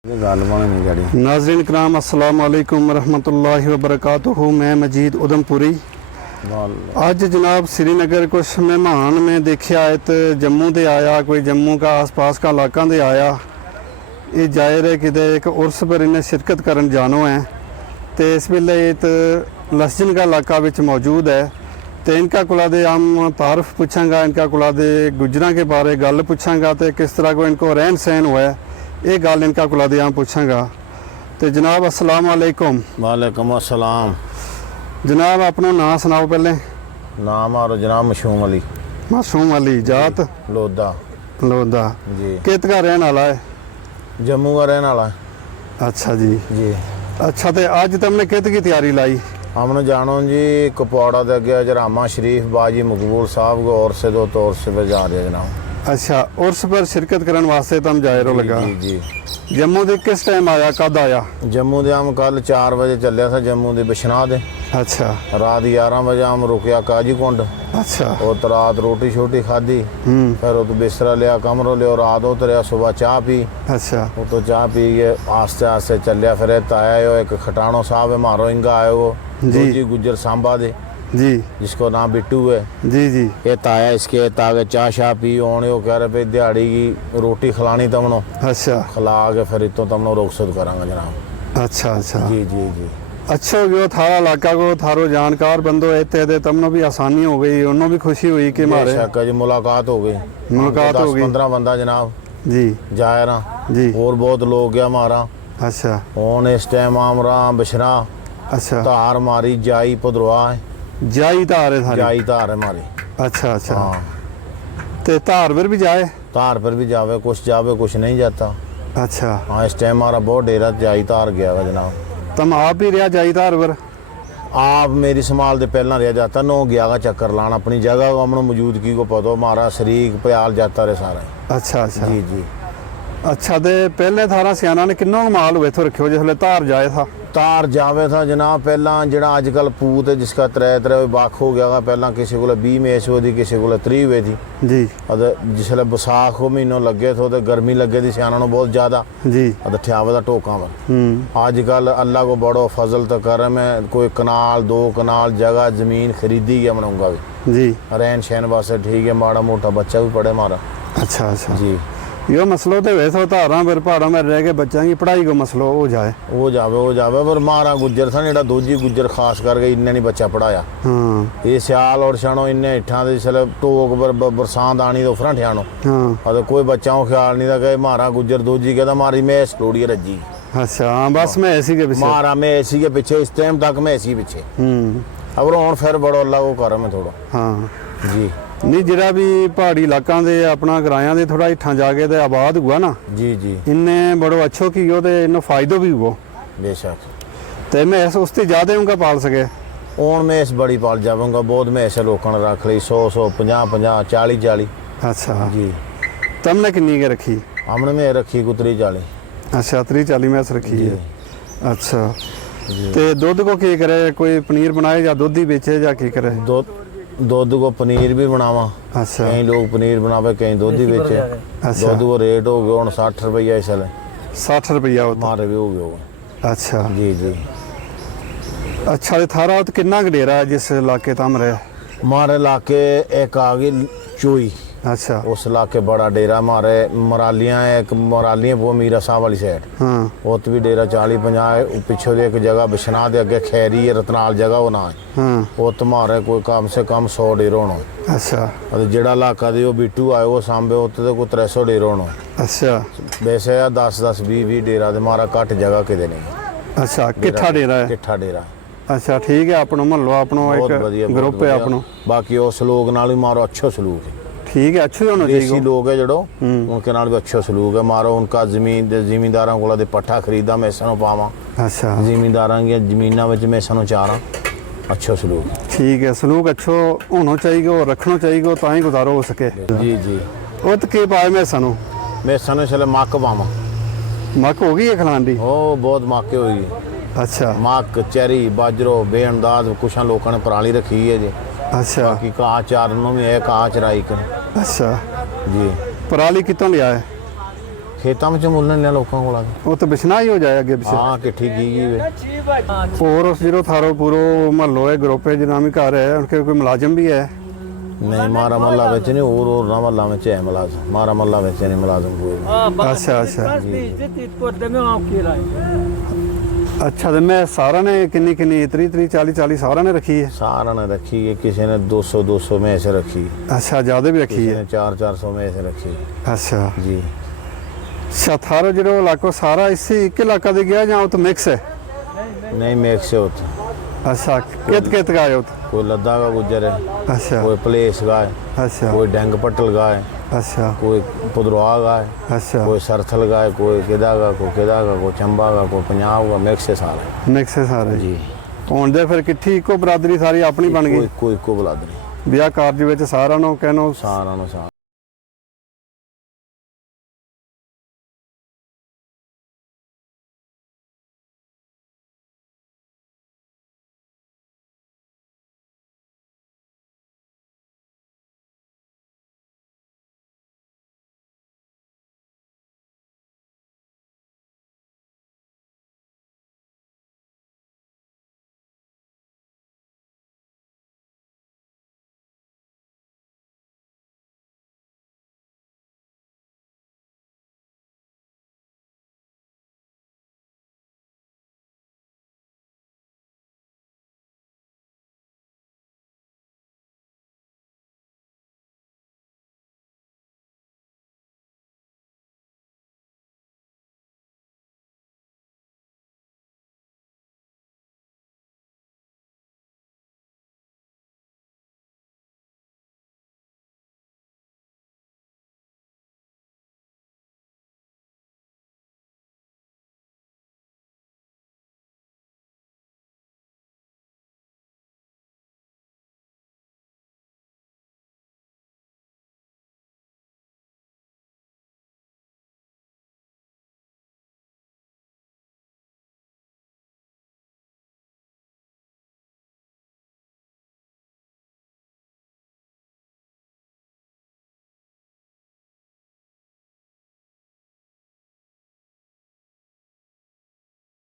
नाज़रीन कराम अस्सलाम वालेकुम रहमतुल्लाहि व बरकातुहू। मैं मजीद उधमपुरी। आज जनाब श्रीनगर कुछ मेहमान में देखा है तो जम्मू से आया, कोई जम्मू का आस पास का इलाका दे आया। ये जाहिर है कि एक उर्स पर इन्हें शिरकत करन जानो है तो इस वेले तो लसजन का इलाका विच मौजूद है। तो इनका कुला दे आम तारफ पूछांगा, इनका कुला दे गुजरां के बारे गल पूछांगा तो किस तरह को इनको रहन सहन हुआ है ये गल इनका कुला दे आम पूछांगा। तो जनाब अस्सलाम वालेकुम। वालेकुम अस्सलाम। जनाब अपना नाम सुनाओ पहले। नाम और जनाब मासूम अली। मासूम अली, जात लोधा लोधा जी। कित का रहने वाला है? जम्मू का रहने वाला है। अच्छा जी जी। अच्छा तो आज तुमने कित की तैयारी लाई? हमने जानो जी कुपवाड़ा दे गया जरामा शरीफ बाजी मकबूल साहब को और से दो तौर से पे जा रहे जनाब। अच्छा उर्स पर शिरकत करने वास्ते तुम जाए रो लगा? जी जी। जम्मू दे किस टाइम आया, कद आया? जम्मू दे हम कल 4 बजे चलिया था जम्मू दे बिशना दे। अच्छा। रात 11 बजे हम रुकया काजी कुंड। अच्छा। और तो रात रोटी छोटी खाधी, फिर वो तो बिस्तरा लिया कमरों लिया रात उतरिया, सुबह चाह पी। अच्छा। वो तो चाह पी के आस्ते आस्ते चलिया, फिर आया एक खटानो साहब है मारो इंगा आए वो जी गुजर सांबा दे जी, जिसको नाम बिट्टू है जी जी। ये ताया इसके ताके चाह शाह पी होने वो कह रहे पे दिहाड़ी की रोटी खिलानी तमनो। अच्छा। खिला के फिर इतो तमनो रोकसद करांगा जनाब। अच्छा अच्छा जी जी जी। अच्छा हो गया थारा इलाका को थारो जानकार बंदो इतने तमनो भी आसानी हो गई, उन्होंने भी खुशी हुई कि हमारे जी मुलाकात हो गई। मुलाकात हो गई। 15 बंदा जनाब जी जाए रहा जी। और बहुत लोग गया हमारा। अच्छा। हूँ इस टाइम आम रहा बिशरा। अच्छा। धार मारी जाई भद्रवाह जाई धार है थारी? जाई धार है मारी। अच्छा अच्छा। हाँ ते धार पर भी जाए? धार पर भी जावे कुछ नहीं जाता। अच्छा। हाँ इस टाइम हमारा बहुत डेरा जाई धार गया हुआ जनाब। तुम आप ही रहा जाई धार पर? आप मेरी संभाल दे पहला रह जाता नो गया का चक्कर लाना अपनी जगह को हमने मौजूदगी को पता हमारा शरीक प्याल जाता रहे सारा। अच्छा अच्छा जी जी। अच्छा तो पहले थारा सियाना ने किन्नों माल हुए थे रखे हो जिसले धार जाए था? तार जावे था जनाब पहला जरा अजकल पूत है जिसका त्रै बख हो गया पहला किसी को 20 मेस हुई थी, किसी को 30 हुए थी जी। जिसले बसाख को महीनों लगे थे तो गर्मी लगे थी सियाना बहुत ज्यादा जी। ठियावे का टोका पर अजकल अल्लाह को बड़ो फजल तो करम है, कोई कनाल 2 कनाल जगह जमीन खरीदी गया बनाऊंगा भी जी। रहन सहन वास्ते ठीक है, माड़ा मोटा बच्चा भी पढ़े हमारा। अच्छा अच्छा जी। यो मसलो तो वैसे धारा फिर पहाड़ों में रह के बच्चा की पढ़ाई को मसलो हो जाए वो जावे पर मारा गुजर था जेड़ा दोजी गुजर खास करके इन्ने नहीं बच्चा पढ़ाया। हाँ। ये सियाल और छानो इन्ने इठा दे चले टोक बरसात आनी तो उफरा ठियानो। हाँ। कोई बच्चा को ख्याल नहीं था कि मारा गुजर दोजी कहता मारी मैं स्टोड़ी रजी। अच्छा हाँ बस मैं ऐसी के पीछे मारा मैं ऐसी के पीछे इस टाइम तक मैं ऐसी पीछे अब हूँ फिर बड़ो अल्लाह को करम है थोड़ा। हाँ जी। नहीं जरा भी पहाड़ी इलाका दे अपना किराया दे थोड़ा इठा जाके ते आबाद हुआ ना जी जी इन्ने बड़ो अच्छो की हो ते इन्नो फायदो भी हुआ बेशक। ते मैं उससे ज्यादा उनका पाल सके और मैं इस बड़ी पाल जाऊंगा बहुत मैं ऐसे लोगों ने रख ली 100 50 50 40 40। अच्छा जी। तुमने किन्नी के रखी? हमने मैं रखी को 30 40। अच्छा 30 40 मैस रखी है। अच्छा ते दूध को की करे, कोई पनीर बनाए या दूध ही बेचे या की करे? दूध को पनीर भी बनावा। अच्छा। कई लोग पनीर बनावे कई दूध ही बेचे। अच्छा। दूध को रेट हो गया हूँ 60 रुपया इस 60 रुपया मारे भी हो गया। अच्छा जी जी। अच्छा तो थारा तो कितना डेरा है जिस इलाके तम रहे? हमारे इलाके एक आ गई चोई। अच्छा। उस इलाके बड़ा डेरा हमारे मरालियाँ एक मरालियाँ वो मीरा साहब वाली साइड। हाँ। उत भी डेरा 40 50 पिछो एक जगह बिशना दे अगे खैरी है रतनाल जगह वो ना है। हाँ। वो तुम्हारे कोई कम से कम 100 डेरो होना। अच्छा। जेड़ा इलाका दे वो बिट्टू आए वो सांबे उत कोई 300 डेरो होना। अच्छा। वैसे 10 20 डेरा हमारा घट जगह किते नहीं। अच्छा किट्ठा डेरा है? किट्ठा डेरा। अच्छा ठीक है अपनो महलो अपनो एक ग्रुप है अपनो बाकी उस लोग नाल मारो अच्छो सलूक है। ठीक है अच्छे होना चाहिए। देसी लोग है जड़ो उनके नाल भी अच्छा सलूक है मारो उनका जमींदारों को पट्ठा खरीदा मैं सनो पावा। अच्छा। जमींदारों की जमीना में मैं सनो चारा अच्छा सलूक। ठीक है सलूक अच्छो होना चाहिए और रखना चाहिए ता ही गुजारो हो सके। जी जी। वो तो के पाए मैं सनो चले मक पावा। मक हो गई है खलांडी? ओ बहुत मक्के हो गई। अच्छा। मक चेरी बाजरो बेअंदाज कुछ लोगों ने पराली रखी है जी। अच्छा। बाकी कहा चारनों में है कहा चराई कर। अच्छा जी। पराली कितों लिया है? ਖੇਤਾਂ ਵਿੱਚ ਮੁੱਲਣ ਨੇ ਲੋਕਾਂ ਕੋਲ ਆ ਕੇ। ਉਹ ਤਾਂ ਬਿਛਣਾ ਹੀ ਹੋ ਜਾਏ ਅੱਗੇ ਪਿੱਛੇ। ਹਾਂ ਕਿੱਠੀ ਕੀ ਵੇ ਹੋਰ ਉਸ ਜਿਹੜਾ ਥਾਰੋ ਪੂਰੋ ਮਹੱਲੋ ਹੈ ਗਰੋਪੇ ਜਨਾਮੀ ਘਰ ਹੈ ਉਨਕੇ ਕੋਈ ਮੁਲਾਜ਼ਮ ਵੀ ਹੈ? ਨਹੀਂ ਮਾਰਾ ਮੱਲਾ ਵਿੱਚ ਨਹੀਂ ਹੋਰ ਨਾ ਮੱਲਾ ਵਿੱਚ ਹੈ ਮੁਲਾਜ਼ਮ ਮਾਰਾ ਮੱਲਾ ਵਿੱਚ ਨਹੀਂ ਮੁਲਾਜ਼ਮ ਕੋਈ। ਅੱਛਾ ਅੱਛਾ ਤੇ ਮੈਂ ਸਾਰਾ ਨੇ ਕਿੰਨੀ 30 40 ਸਾਰਾ ਨੇ ਰੱਖੀ ਹੈ? सारा ने रखी है किसी ने 200 में ऐसे रखी ਅੱਛਾ ਜ਼ਿਆਦਾ ਵੀ ਰੱਖੀ किसी ਹੈ? ने 400 में ऐसे रखी ਅੱਛਾ जी। ਥਾਰੋ ਜਿਹੜਾ ਇਲਾਕਾ ਸਾਰਾ ਇਸੇ ਇੱਕ ਇਲਾਕਾ ਦੇ ਗਿਆ ਜਾਂ ਉਹ ਤਾਂ ਮਿਕਸ ਹੈ? नहीं मेक से होता ਅੱਛਾ ਕਿਤ ਗਾਏ ਹੋ? कोई लद्दा का गुजर है ਅੱਛਾ कोई प्लेस का है ਅੱਛਾ कोई डेंग पटल का है ਅੱਛਾ कोई पुदरवा का है ਅੱਛਾ कोई सरथल का है कोई किदा का कोई चंबा का कोई पंजाब का मिक्स है सारे ਮਿਕਸ ਹੈ ਸਾਰੇ जी। ਹੁਣ ਦੇ ਫਿਰ ਕਿੱਠੀ ਇੱਕੋ ਬਰਾਦਰੀ ਸਾਰੀ ਆਪਣੀ ਬਣ ਗਈ? कोई को बुलादरी ਵਿਆਹ ਕਾਰਜ ਵਿੱਚ ਸਾਰਿਆਂ ਨੂੰ ਕਹਿਣੋ सारा नो सारा